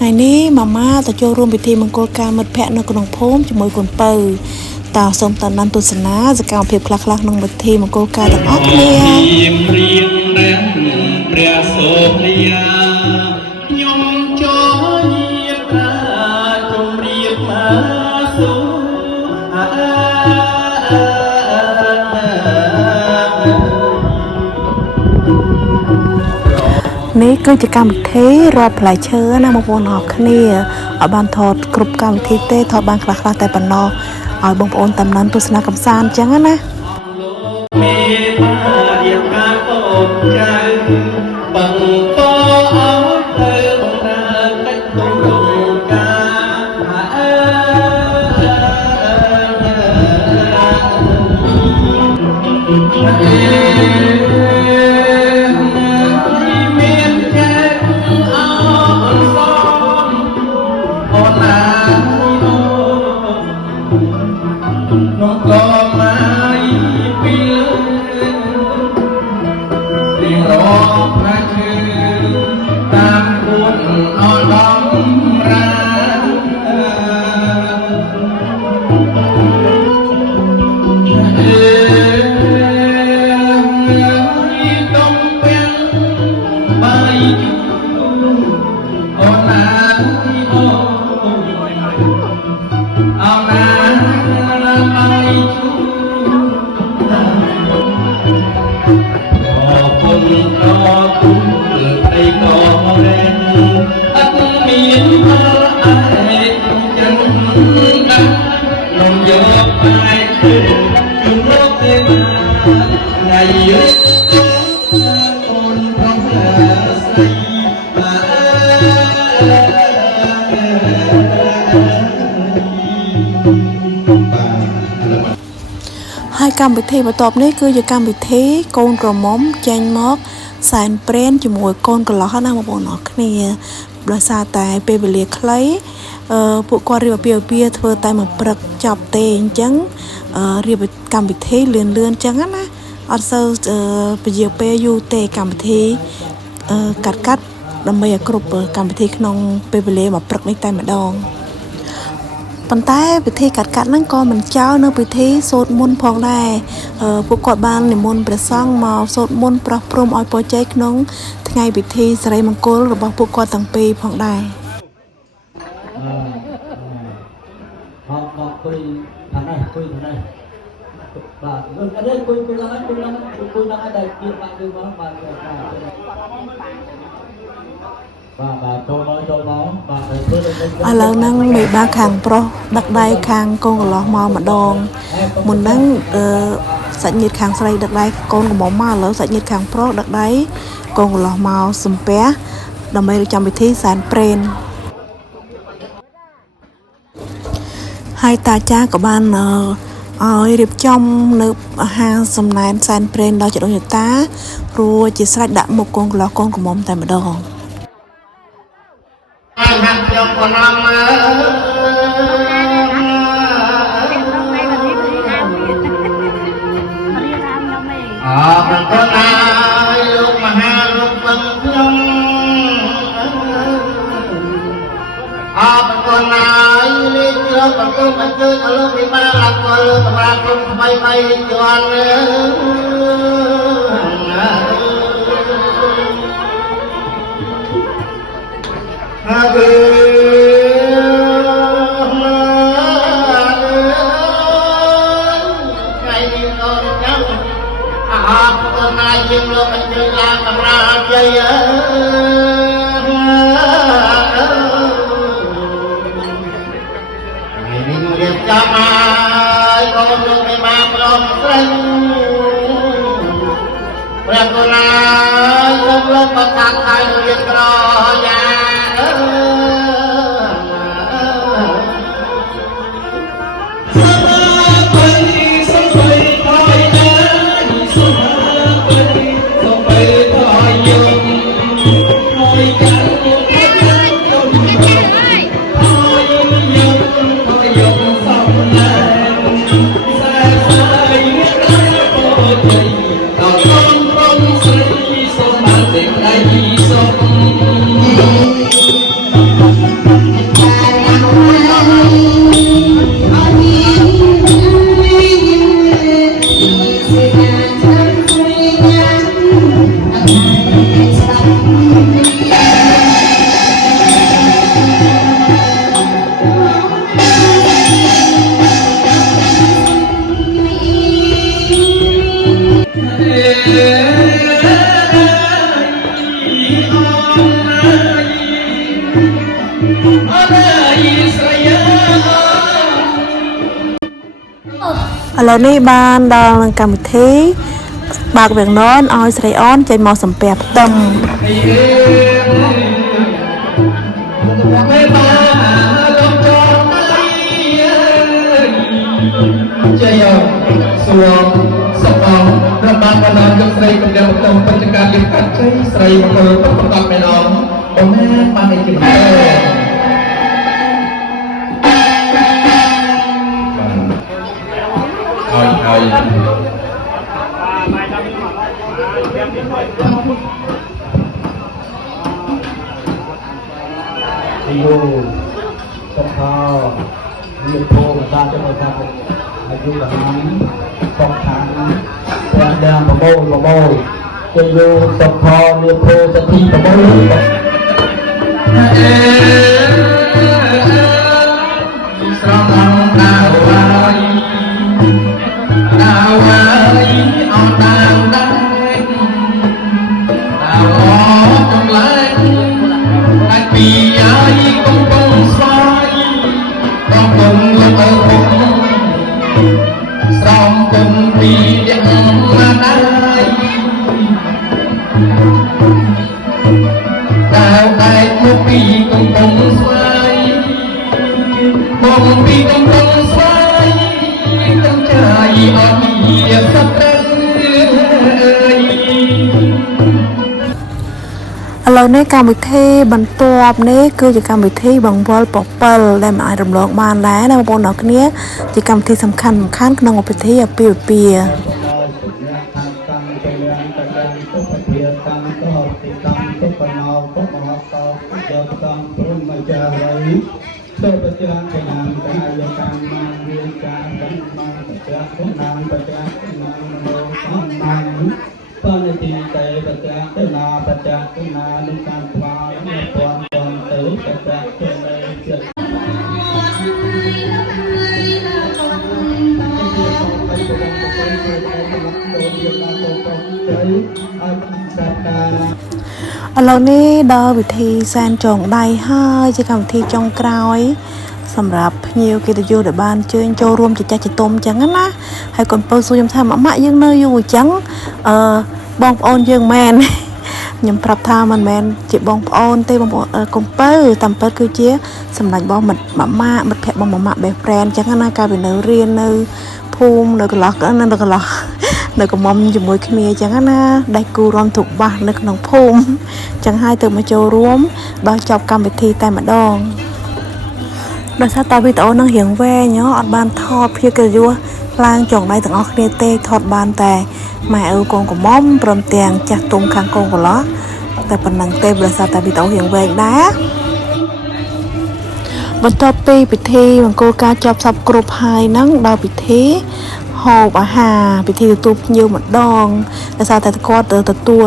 ថ្ងៃនេះម៉ាម៉ាទៅចូលរួមពិធីមង្គលការមិត្តភ័ក្តិនៅក្នុងភូមិជាមួយកូនពៅតើសូមតាមដានទស្សនាសកម្មភាពខ្លះៗក្នុងពិធីមង្គលការទាំងអស់គ្នាព្រះសូរិយាខ្ញុំចូលញាតជម្រាបមកសូនេះគឺជាកម្មវិធីរាប់ផ្លែឈើណាបងប្អូនអរគ្នាឲ្យបានថតគ្រប់កម្មវិធីទេថតបានខ្លះៗតែប៉ុណ្ណោះឲ្យបងប្អូនតាមដានទស្សនាកម្សាន្តអញ្ចឹងណាមេបារៀបការកូនចៅបង្កឲ្យទៅដំណើរកិច្ចក្នុងរងហើយកម្មវិធីបន្ទាប់នេះគឺជាកម្មវិធីកូនក្រមុំចេញមកសែនព្រេនជាមួយកូនកន្លោះណាបងប្អូនអរគ្នាដោយសារតែពេលវេលាខ្លីពួកគាត់រៀបអាពាហ៍ធ្វើតែមួយព្រឹកចប់ទេអញ្ចឹងរៀបកម្មវិធីលឿនអញ្ចឹងណាអត់សូវពជាពេលយូរទេកម្មវិធីកាត់ដើម្បីឲ្យគ្រប់កម្មវិធីក្នុងពេលវេលាមួយព្រឹកនេះតែម្ដងប៉ុន្តែពិធីកាត់ហ្នឹងក៏មិនចោលនៅពិធីសូត្រមន្តផងដែរពួកគាត់បាននិមន្តព្រះសង្ឃមកសូត្រមន្តប្រោះព្រំឲ្យពរជ័យក្នុងថ្ងៃពិធីសិរីមង្គលរបស់ពួកគាត់ទាំងពីរផងដែរមកคุยทางไหนคุยทางไหนបាទអត់ទេคุยឡើងហើយតែទៀតបាក់គឺមកបាទបាទចូលមកបាទឥឡូវហ្នឹងមេបាខាងប្រុសដឹកដៃខាងកូនកន្លោះមកម្ដងមុនហ្នឹងសាច់ញាតិខាងស្រីដឹកដៃកូនកំមុំមកឥឡូវសាច់ញាតិខាងប្រុសដឹកដៃកូនកន្លោះមកសំពះដើម្បីរៀបចំពិធីសែនព្រេនហើយតាចាក៏បានឲ្យរៀបចំនៅអាហារសំណែនសែនព្រេនដល់ចដូនចតាព្រោះជាស្រេចដាក់មុខកូនកន្លោះកូនកំមុំតែម្ដងហាក់យកប៉ុណ្ណឹងប្រកបហើយលោកមហាលោកបង្ខ្ញុំប្រកបហើយលេខយកប្រកបអញ្ជើញលោកវិបាលអកលសម្រាប់គុំថ្មីជាន់ហើយយើងលោកអញ្ជើញឡើងសម្រាប់ជ័យហើយនេះរៀបចំហើយកូនលោកមេបាព្រមស្រីព្រះកូនឡើយលោកបកាត់ហើយរៀបក្រយ៉ា ឥឡូវនេះបានដល់នឹងកម្មវិធីបើកវាំងននឲ្យស្រីអូនចេញមកសំពះផ្ទឹម ไม่มาลงจอมไม่ใจยอมสวงสมองระบาดบรรดาจงใส่กำลังตรงปัจจุบันยิ่งกัดใจใส่มาคนต้องประกอบไม่น้องผมแม่มาในจิตใจเอาđi vô sông thao liệt thô và ta cho người ta hay du là nắng sông tháng quen đèn và bôi đi vô sông thao liệt thô sẽ thi và bôi vì ai công sai con cùng là ở cùng song cùng vì điện mà ai đào ai một vì công sai một vì công sai trong trời ở địa sắp tới ឥឡូវនេះកម្មវិធីបន្ទាប់នេះគឺជាកម្មវិធីបង្វិលពពិលដែលមិនអាចរំលងបានដែរណាបងប្អូនអរគ្នាជាកម្មវិធីសំខាន់ក្នុងពិធីអាពាហ៍ពិពាហ៍ Paniti tay bajak na bajak na lukan twa pon pon te bajak te ឥឡូវនេះដល់វិធីសែនចងដៃហើយជាកម្មវិធីចុងក្រោយសម្រាប់ភ្ញៀវកិត្តិយសដែលបានជើញចូលរួមជាចាស់ជាទុំអញ្ចឹងណាហើយកូនពៅសួរខ្ញុំថាម៉ាក់យើងនៅយូរអញ្ចឹងបងប្អូនយើងមែនខ្ញុំប្រាប់ថាមិនមែនជាបងប្អូនទេបងប្អូនកូនពៅតាមពិតគឺជាសម្ដេចបងមិត្តម៉ាក់មិត្តភក្តិបងម៉ាក់ best friend អញ្ចឹងណាកាលពីនៅរៀននៅភូមិនៅកន្លោះនៅកំមុំជាមួយគ្នាអញ្ចឹងណាដៃគូរំទុកបាសនៅក្នុងភូមិអញ្ចឹងហើយទៅមកចូលរួមដល់ចប់កម្មវិធីតែម្ដងដោយសារតែវីដេអូនឹងរៀងវែងអត់បានថតភាពកិត្តិយសឡើងចុងដៃទាំងអស់គ្នាទេថតបានតែម៉ែឪកូនកំមុំព្រមទាំងចាស់ទុំខាងកូនកន្លោះតែប៉ុណ្ណឹងទេដោយសារតែវីដេអូរៀងវែងដែរបន្ទាប់ពីពិធីមង្គលការចប់សពគ្រប់ហើយហ្នឹងដល់ពិធីហូបអាហារពិធីទទួលភ្ញៀវម្ដងដោយសារតែគាត់ទទួល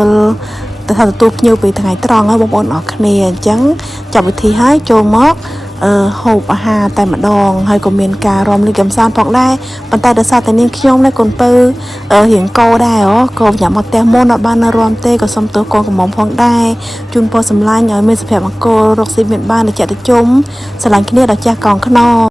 ភ្ញៀវពីថ្ងៃត្រង់ហើយបងប្អូនអរគ្នាអញ្ចឹងចាប់ពិធីហើយចូលមកហូបអាហារតែម្ដងហើយក៏មានការរំលឹកកំសាន្តផងដែរប៉ុន្តែដោយសារតែនាងខ្ញុំនេះកូនពៅរៀងកោដែរក៏ញ៉ាំមកផ្ទះមុនអត់បានរំទេក៏សុំទោសកូនកំមុំផងដែរជូនពរសម្លាញ់ឲ្យមានសុភមង្គលរកស៊ីមានបានជាតិជុំស្រឡាញ់គ្នាដល់ចាស់កងខ្នង